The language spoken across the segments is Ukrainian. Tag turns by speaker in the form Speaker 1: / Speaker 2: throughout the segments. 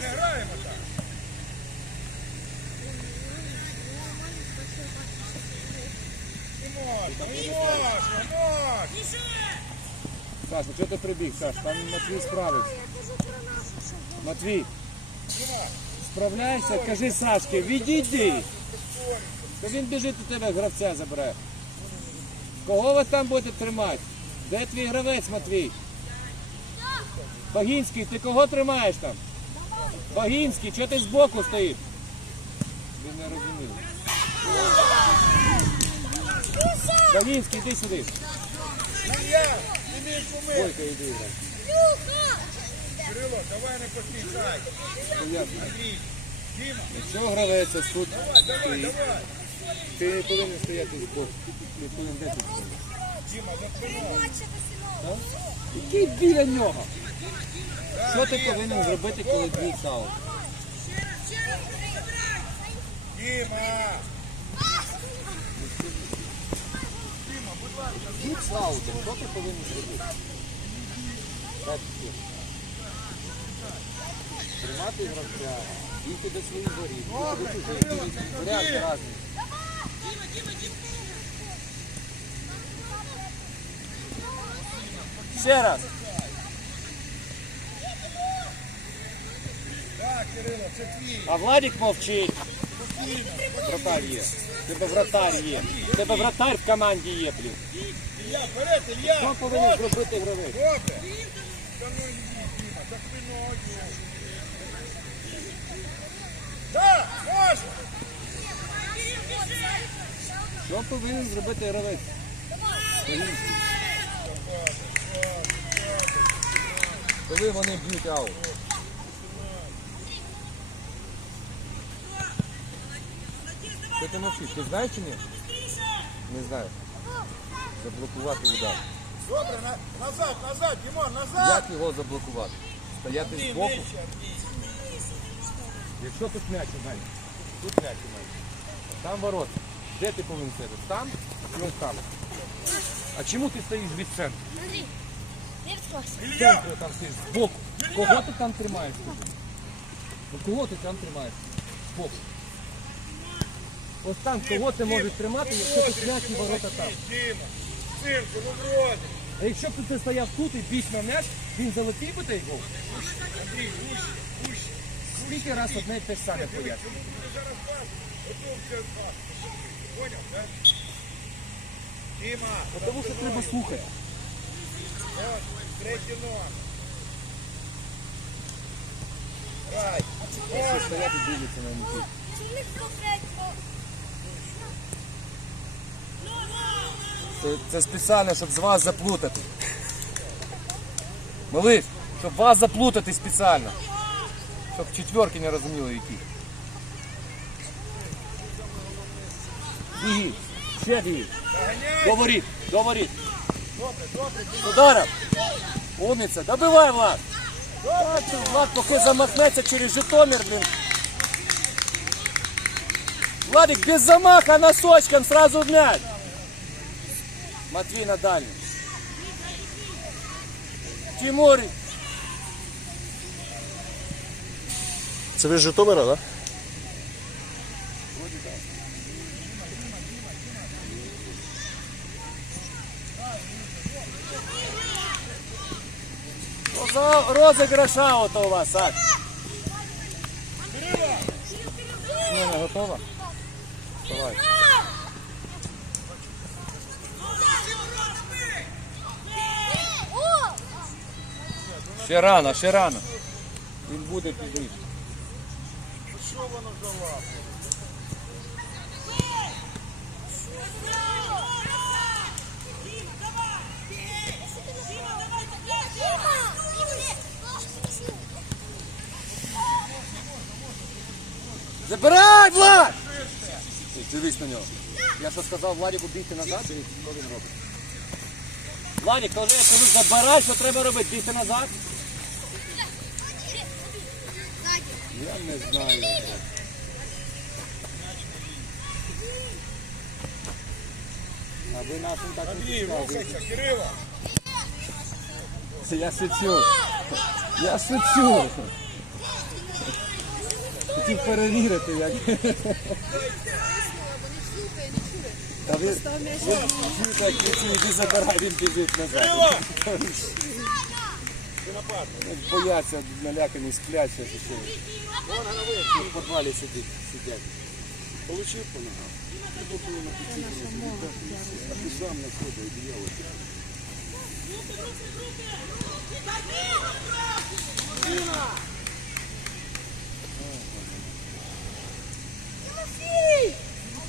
Speaker 1: не граємо так.
Speaker 2: Можна, можна, можна.
Speaker 1: Саша, чого ти прибіг, Саш? Там Матвій справиться. Матвій, справляйся, кажи Сашки, відійди. То він біжить у тебе гравця забере. Кого ви там будете тримати? Де твій гравець, Матвій? Багінський, ти кого тримаєш там? Багінський, чого ти збоку стоїш? Він не розумів. Багінський, іди сюди. Іди. грай.
Speaker 2: Кирило, давай не поспішай. Андрій, Діма,
Speaker 1: Якщо гравець тут
Speaker 2: давай, давай,
Speaker 1: стоїть,
Speaker 2: давай.
Speaker 1: ти не повинен стояти збоку. Ти повинен де тут стояти.
Speaker 2: Діма.
Speaker 1: Який біля нього? Що ти повинен зробити, коли б'ють саут?
Speaker 2: Діма. Діма, будь ласка.
Speaker 1: Б'ють саутом, що ти повинен зробити? Так? Тримати гравця, бігти до своїх воріт, бігти до чужих, порядки разні. Ще раз. А Владик мовчить. Вратар є. Тебе вратар є. Тебе вратар в команді є, блін. Що повинен зробити гравець? Що повинен зробити гравець? Коли вони б'ють аут. Що ти мовчиш? Ти знаєш чи ні? Не знаю. Заблокувати удар.
Speaker 2: Добре, на, назад, назад, Дімон, назад.
Speaker 1: Як його заблокувати? Стояти
Speaker 2: Ти
Speaker 1: збоку?
Speaker 2: нижче,
Speaker 1: Якщо тут м'яч у мене, тут м'яч у мене. Там ворота. Де ти повинен сидіти? Там і ось там. А чому ти стоїш від центру?
Speaker 3: Смотри.
Speaker 1: В там стоїш, збоку. Кого ти там тримаєш? Ну кого ти там тримаєш? Збоку. Ось там кого ти можеш тримати, якщо тут м'яч і ворота там.
Speaker 2: Синку, ну вроді.
Speaker 1: А якщо б ти стояв тут і біг на м'яч, він залетів би той?
Speaker 2: Андрій, гуще, гуще.
Speaker 1: Скільки раз одне й те саме пояснює?
Speaker 2: Чому ти так? Діма,
Speaker 1: От Тому що треба слухати.
Speaker 2: третій.
Speaker 1: Всі стоять і дивляться на них.
Speaker 3: Чоловік конкретно.
Speaker 1: Це, це спеціально, щоб з вас заплутати. Малиш, щоб вас заплутати спеціально. Щоб четверки не розуміли які. Біги, ще біги. Говоріть, говоріть.
Speaker 2: Добре, добре,
Speaker 1: Ударом. Умниця, добивай Влад. Так, Влад поки замахнеться через Житомир, блін. Владик, без замаха носочком сразу мяч. Матвій на дальній. Тимурий.
Speaker 4: Це ви з Житомира, так?
Speaker 1: За розіграша ото у вас, так? Не, не готова? Давай. Ще рано, ще рано. Він буде пізніше.
Speaker 2: Що воно за?
Speaker 1: Забирай, Влад! Ти Дивись на нього. Я що сказав Владіку бігти назад, дивись, що він робить. Владик, коли я кажу забирай, що треба робити? Бігти назад? Я не знаю. А ви нашим так не. Це я шучу. Я шучу. Хотів перевірити, як. Та ви, ви чуєте, як іди забирай, він біжить назад.
Speaker 2: Крила!
Speaker 1: Бояться, налякані, сплять.
Speaker 2: Вон голови.
Speaker 1: В підвалі сидять. сидять.
Speaker 2: Получив по ногам. А ти сам на себе одіяло.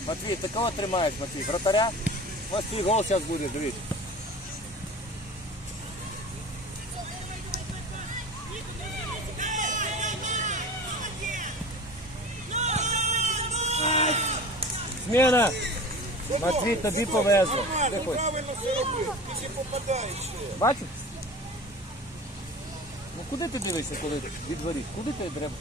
Speaker 1: Матвій, ти кого тримаєш, Матвій? Вратаря? Ось твій гол зараз буде, дивись. Смена! Матвій, тобі повезло.
Speaker 2: Нормально, правильно все робив. Ти ще попадаєш ще.
Speaker 1: Бачиш? Ну куди ти дивишся, коли від воріт? Куди ти треба?